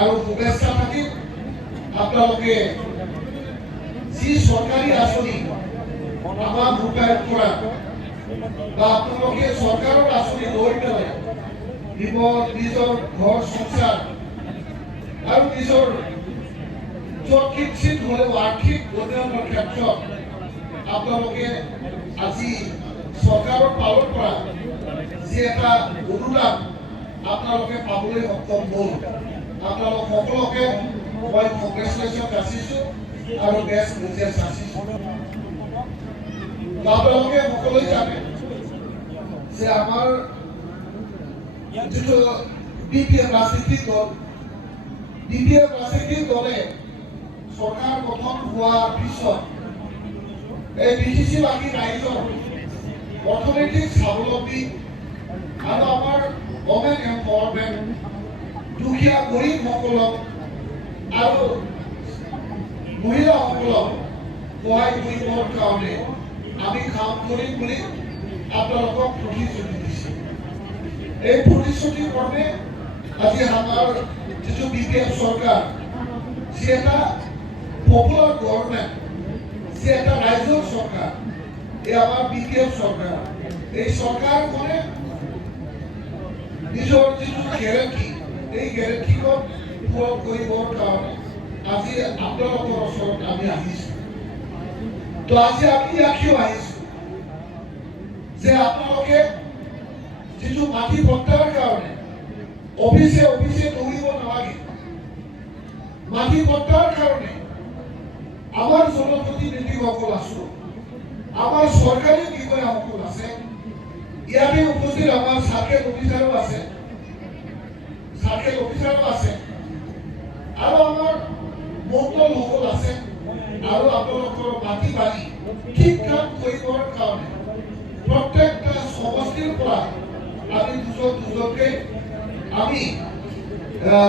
আৰু শুভেচ্ছা থাকিল আপোনালোকে যি চৰকাৰী আঁচনি আমাক ৰূপায়ণ কৰা বা আপোনালোকে চৰকাৰৰ আঁচনি লৈ পেলাই নিজৰ ঘৰ সংসাৰ আৰু নিজৰ কিঞ্চিত হ'লেও আৰ্থিক উন্নয়নৰ ক্ষেত্ৰত আপোনালোকে আজি চৰকাৰৰ ফালৰ পৰা যি এটা অনুদান আপোনালোকে পাবলৈ সক্ষম হ'ল আপোনালোক সকলোকে মই কংগ্ৰেচুলেশ্যন যাচিছোঁ আৰু বেষ্ট উইচেছ যাচিছোঁ। আপোনালোকে সকলোৱে জানে যে আমাৰ যিটো BPF ৰাজনীতিক দলে চৰকাৰ গঠন হোৱাৰ পিছত এই BCC-বাসী ৰাইজৰ অৰ্থনৈতিক স্বাৱলম্বী আৰু আমাৰ ওমেন এম্পাৱাৰমেণ্ট দুখীয়া গৰীবসকলক আৰু মহিলাসকলক সহায় কৰিবৰ কাৰণে আমি কাম কৰিম বুলি আপোনালোকক প্ৰতিশ্ৰুতি দিছোঁ। এই প্ৰতিশ্ৰুতি ক্ৰমে আজি আমাৰ যিটো BPF চৰকাৰ যি এটা পপুলাৰ গভৰ্ণমেণ্ট যি এটা ৰাইজৰ চৰকাৰ এই আমাৰ BPF চৰকাৰ এই চৰকাৰখনে নিজৰ যিটো গেৰেণ্টি এই গেৰেণ্টিখন পূৰণ কৰিবৰ কাৰণে আজি আপোনালোকৰ ওচৰত আমি আহিছোঁ। তো আজি আমি কিয় আহিছোঁ যে আপোনালোকে যিটো মাটি পট্টাৰ কাৰণে অফিচে দৌৰিব নালাগে। মাটি পট্টাৰ কাৰণে আমাৰ জনপ্ৰতিনিধিসকল আছোঁ, আমাৰ চৰকাৰী বিষয়াসকল আছে, ইয়াতে উপস্থিত আমাৰ চাৰ্কেল অফিচাৰো আছে আৰু আমাৰ মণ্ডলসকল আছে আৰু আপোনালোকৰ মাটি বাৰী ঠিক কাম কৰিবৰ কাৰণে প্ৰত্যেকটা সমষ্টিৰ পৰা আমি দুজনকে আমি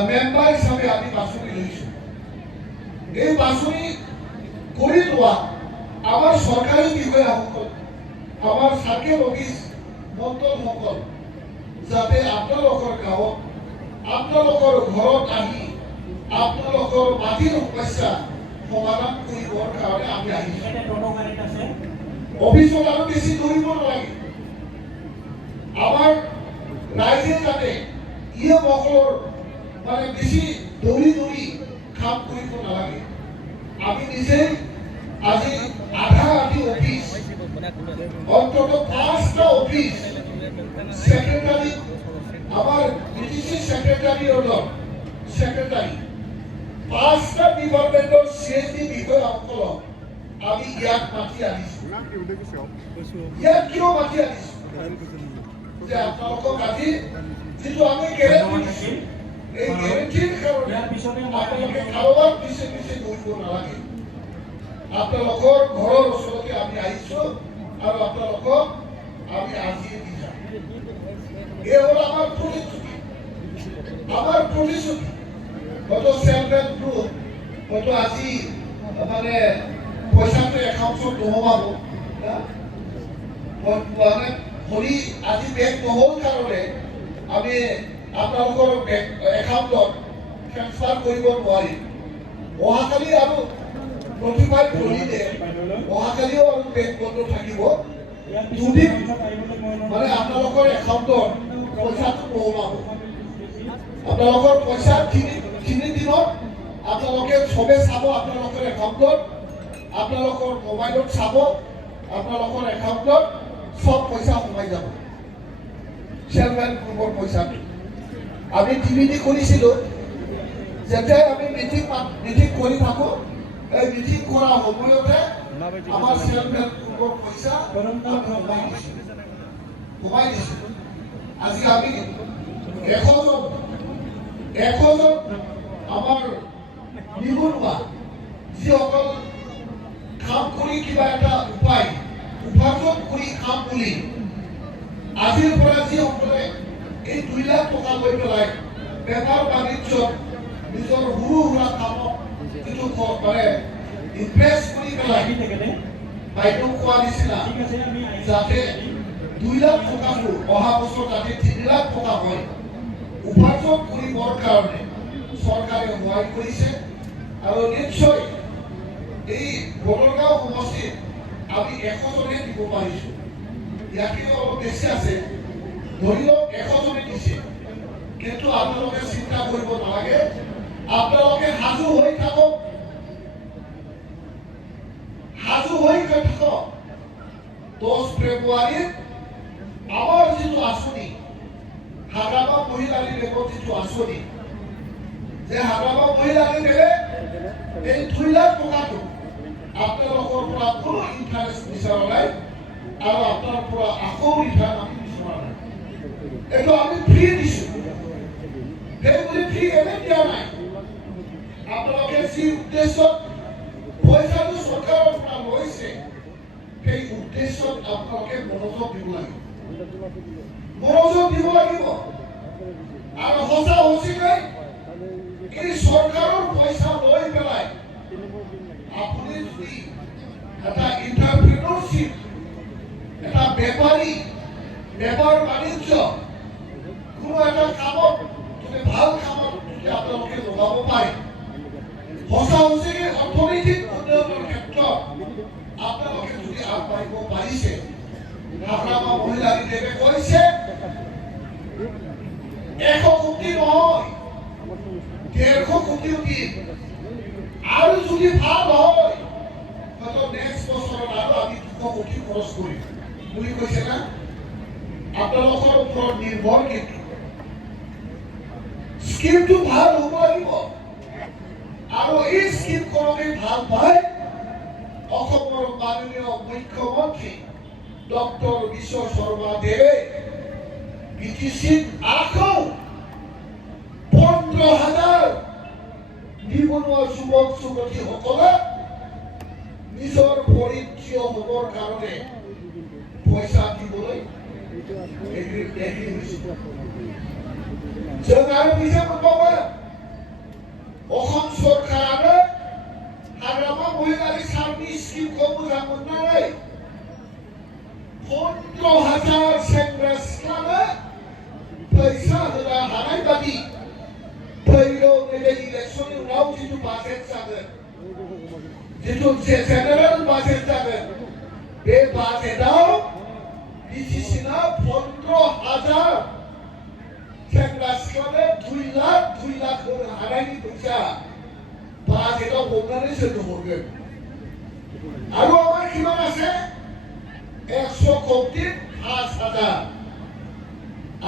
মেম্বাৰ হিচাপে আমি বাছনি লৈছোঁ। এই বাছনি কৰি লোৱা আমাৰ চৰকাৰী বিষয়াসকল আমাৰ চাৰ্কেল অফিচ মণ্ডলসকল যাতে আপোনালোকৰ গাঁৱত আপোনালোকৰ ঘৰত আহি আপোনালোকৰ মাটিৰ সমস্যা সমাধান কৰিবৰ কাৰণে আমি আহিছোঁ। অফিচত আৰু বেছি দৌৰিব নালাগে। আমাৰ ৰাইজে যাতে সকলৰ মানে বেছি দৌৰি কাম কৰিব নালাগে। আমি নিজেই আজি আধা অফিচ অন্তত 5টা অফিচ সেক্ৰেটাৰি আমাৰ BCC সেক্ৰেটাৰি 5টা ডিপাৰ্টমেন্টৰ CSD বিষয়াসকলক আমি ইয়াত মাতি আনিছোঁ। ইয়াত কিয় মাতি আনিছোঁ যে আপোনালোকক আজি যিটো আমি গেৰেণ্টি দিছোঁ এই গেৰেণ্টিৰ কাৰণে আপোনালোকে কাৰোবাৰ পিছে দৌৰিব নালাগে। আপোনালোকৰ ঘৰৰ ওচৰতে আমি আহিছোঁ আৰু আপোনালোকক আমি আজি দি যাম। এই হ'ল আমাৰ প্ৰতিশ্ৰুতি। হয়তো সেলফ হেল্প গ্ৰুপ হয়তো আজি মানে পইচাটো একাউণ্টত নোসোমাব মানে ভৰি আজি বেংক নহ'ল কাৰণে আমি আপোনালোকৰ একাউণ্টত ট্ৰেন্সফাৰ কৰিব নোৱাৰিম। অহাকালি আৰু নটিফাই কৰিলে অহাকালিও আৰু বেংক বন্ধ থাকিব। দুদিন মানে আপোনালোকৰ একাউণ্টত পইচাটো নোসোমাব। আপোনালোকৰ পইচা তিনি দিনত আপোনালোকে চবে চাব আপোনালোকৰ একাউণ্টত, আপোনালোকৰ মোবাইলত চাব আপোনালোকৰ একাউণ্টত সব পইচা সোমাই যাব। সেলফ হেল্প গ্ৰুপৰ পইচাটো আমি TVD কৰিছিলোঁ। যেতিয়াই আমি মিটিং কৰি থাকোঁ এই মিটিং কৰা সময়তে আমাৰ সেলফ হেল্প গ্ৰুপৰ পইচা সোমাই দিছোঁ। আজি আমি 100জন আমাৰ নিবনুৱা যিসকল কাম কৰি কিবা এটা উপাৰ্জন কৰি কাম কৰি আজিৰ পৰা যিসকলে এই 2 লাখ টকা লৈ পেলাই বেপাৰ বাণিজ্যত নিজৰ সৰু সুৰা কামত যিটো মানে ইনভেষ্ট কৰি পেলাই বাইদেউ কোৱা নিচিনা যাতে 2 লাখ টকাটো অহা বছৰ যাতে 3 লাখ টকা হয় উপাৰ্জন কৰিবৰ কাৰণে চৰকাৰে সহায় কৰিছে আৰু নিশ্চয় এই বনগাঁও সমষ্টিত আমি 100 জনে দিব পাৰিছোঁ। ইয়াকে অলপ বেছি আছে, ধৰি লওক 100 জনে দিছে, কিন্তু আপোনালোকে চিন্তা কৰিব নালাগে, আপোনালোকে সাজু হৈ থাকক, সাজু হৈ থাকক। 10 ফেব্ৰুৱাৰীত আমাৰ যিটো আঁচনি, হাগ্ৰামা মহিলাৰী বেগৰ যিটো আঁচনি, যে হাগ্ৰামা মহিলাৰী বেগে এই 2 লাখ টকাটো আপোনালোকৰ পৰা কোনো ইণ্টাৰেষ্ট বিচৰা নাই আৰু আপোনাৰ পৰা আকৌ ৰিটাৰ্ণ আমি বিচৰা নাই। এইটো আমি ফ্ৰী দিছোঁ, সেইবুলি ফ্ৰী এনে দিয়া নাই। আপোনালোকে যি উদ্দেশ্যত পইচাটো চৰকাৰৰ পৰা লৈছে, সেই উদ্দেশ্যত আপোনালোকে মনোযোগ দিব লাগিব, মনোযোগ দিব লাগিব। আৰু সঁচা সঁচিকৈ এই চৰকাৰৰ পইচা লৈ পেলাই আপুনি যদি এটা এণ্টাৰপ্ৰিনৰশ্বিপ, এটা বেপাৰী, বেপাৰ বাণিজ্য, কোনো এটা কামত যদি ভাল কামত যদি আপোনালোকে লগাব পাৰে, সঁচা সঁচিকৈ অৰ্থনৈতিক উন্নয়নৰ ক্ষেত্ৰত আপোনালোকে যদি আগবাঢ়িব পাৰিছে, হাগ্ৰামা মহিলাৰী দেৱে কৈছে 100 কোটি নহয়, 150 কোটিও দিম, আৰু যদি ভাল হয় হয়তো নেক্সট বছৰত আৰু আমি 200 কোটি খৰচ কৰিম বুলি কৈছে না। আপোনালোকৰ ওপৰত নিৰ্ভৰ, কিন্তু স্কিমটো ভাল হ'ব লাগিব। আৰু এই স্কিমখনকে ভাল পায় অসমৰ মাননীয় মুখ্যমন্ত্ৰী ডক্টৰ বিশ্ব শৰ্মা দেৱে BTCত আকৌ 15,000 নিবনুৱা যুৱক যুৱতীসকলে নিজৰ ভৰিত থিয় হ'বৰ কাৰণে পইচা দিবলৈ এগ্ৰী হৈছে। जों आरो फैसा मोनबावो। अखम सरकारानो हाग्रामा महिलारी सारनि स्किमखौ मोजां मोननानै 15,000 सेंग्रा सिख्लानो फैसा होनो हानाय बादि फैगौ नैबे इलेक्सननि उनाव जिथु बाजेट जागोन, जिथु जेनेरेल बाजेट जागोन, बे बाजेटआव BTCना 15,000 सेंग्रा सिख्लानो 2 लाख होनो हानायनि फैसा बाजेटआव हमनानै जोंनो हरगोन। आरो আমাৰ কিমান আছে? 100 কোটি 5,000।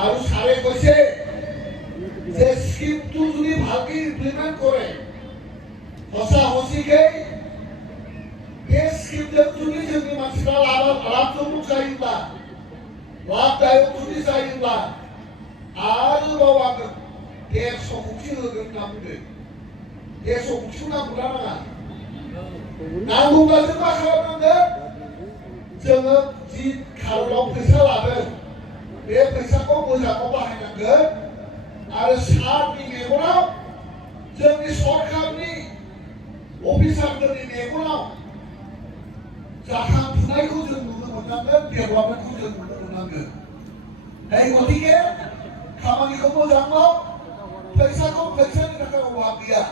আৰু ছাৰে কৈছে যে স্কিমটো যদি ভালকৈ ইমপ্লিমেণ্ট কৰে, সঁচা সঁচিকৈ बे स्किमजों जुदि जोंनि मानसिफ्रा लाबजों जायोब्ला, लाबदायक जुदि जायोब्ला आरोबाव आङो 150 कोटी होगोन होनना बुंदों। 150 कोटिखौ नांगौना नाङा? नांगौब्ला जों मा खालामनांगोन? जोङो जि खारनाव फैसा लादों, बे फैसाखौ मोजाङाव बाहायनांगोन आरो सारनि मेगनाव, जोंनि सरकारनि अफिसारफोरनि मेगनाव जाखांफुनायखौ जों नुनो मोननांगोन, डेभेलपमेन्टखौ जों नुनो मोननांगोन। गतिके खामानिखौ मोजां माव, फैसानि थाखाय अभाब गैया।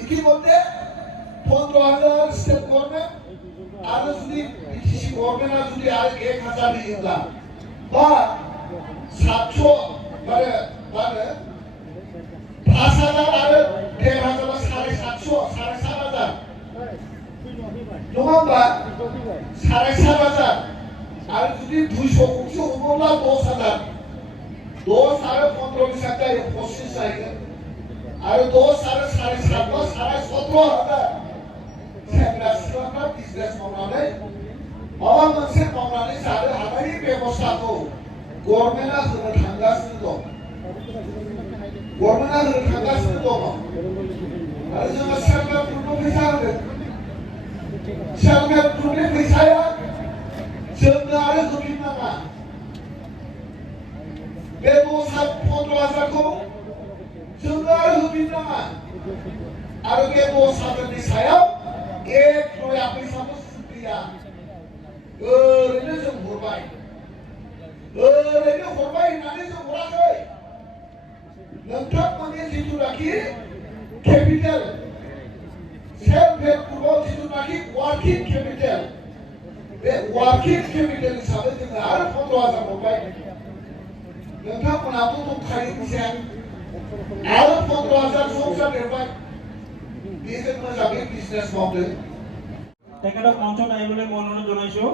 इतिमध्ये 15,000 स्टेट गभर्नमेन्ट आरो जुदि BTC गभर्नमेन्टआ जुदि आरो 1,000 होयोब्ला बा 700 माने 5,000 आरो 1,500 750 7,500 नङा होमबा? 7,500 आरो जुदि 200 कोटी हमोब्ला 10,000, 10 आरो 15 बेसेबां जायो? 25 जाहैगोन। आरो 10 आरो 7,500 17,000 सेंग्रा सिख्लाफ्रा बिजनेस मावनानै माबा मोनसे मावनानै जानो हानायनि बेबस्थाखौ गभर्नमेन्टआ होनो थांगासिनो दं। गभर्नमेन्टआ होनो थांगासिनो दङ। आरो जोङो सेल्फ हेल्प ग्रुपनो फैसा होदों। सेल्फ हेल्प ग्रुपनि फैसाया जोंनो आरो होफिननाङा। बे 15,000खौ जोंनो आरो होफिननाङा। आरो बे 10,000नि सायाव 1 नया फैसाबो सुद गैया। ओरैनो जों हरबाय। ओरैनो हरबाय होननानै जों हराखै। नोंथांमोननि जिथुनाखि কেপিটেল সেলফ হেল্প গ্রুপ যিটো নাকি ওয়ার্কিং কেপিটেল बे वार्किं केपिटेल हिसाबै जोङो आरो 15,000 मोनबाय नोंथांमोनाबो दंखायो फैसाया आरो 15,000 संसार देरबाय बेजों मोजाङै बिजनेस मावदों তেখেতক মঞ্চত আহিবলৈ মই অনুৰোধ জনাইছো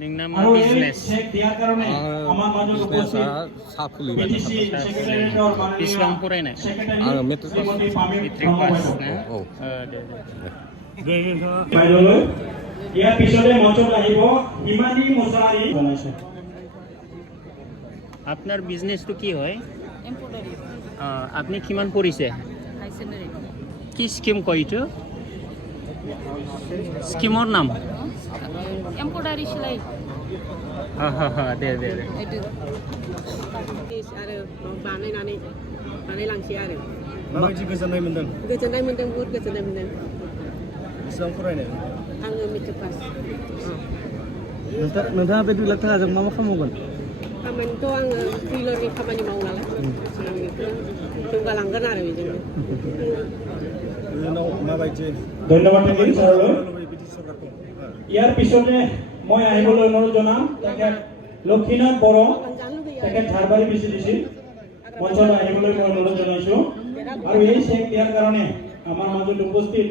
নিংনাম আৰু এই বিজনেস চেক দিয়াৰ কাৰণে আমাৰ মাজত উপস্থিত বিটিসি সেক্ৰেটাৰিয়েটৰ ইছলামপুৰাই নাই সেক্ৰেটাৰী শ্ৰীমতী পামিৰ মেট্ৰিক পাছ না বাইদেউলৈ ইয়াৰ পিছতে মঞ্চত আহিব ইমানি মুছাৰী জনাইছে আপনার বিজনেসটো কি হয় এমপ্লয়ি আপনি কিমান পঢ়িছে হাই সেকেন্ডারি কি স্কিম কয় এইটো স্কিমৰ নাম এমপ্লয়ি সেলাই দে দে দে এইটো आरो बानायलांसै आरो माबायदि गोजोननाय मोनदों बहुद गोजोननाय मोनदों बेसेबां फरायनाय आङो मेट्रिक पास नोंथाङा बे 2 लाख थाखाजों मा खालामगोन खामानिथ' आङो टेलरनि खामानि मावो नालाय आं बेखौ जौगालांगोन आरो बेजोंनो इयुनाव माबायदि ধন্যবাদ থাকিল ছাৰলৈ लुबैयो बिदि सरकारखौ ইয়াৰ পিছতে মই আহিবলৈ অনুৰোধ জনাম তেখেত লক্ষীনাথ বড়ো जानो लुगैयो তেখেত ঝাৰবাৰী বিচিডিচি মঞ্চত আহিবলৈ মই অনুৰোধ জনাইছো আৰু এই চেক দিয়াৰ কাৰণে আমাৰ মাজত উপস্থিত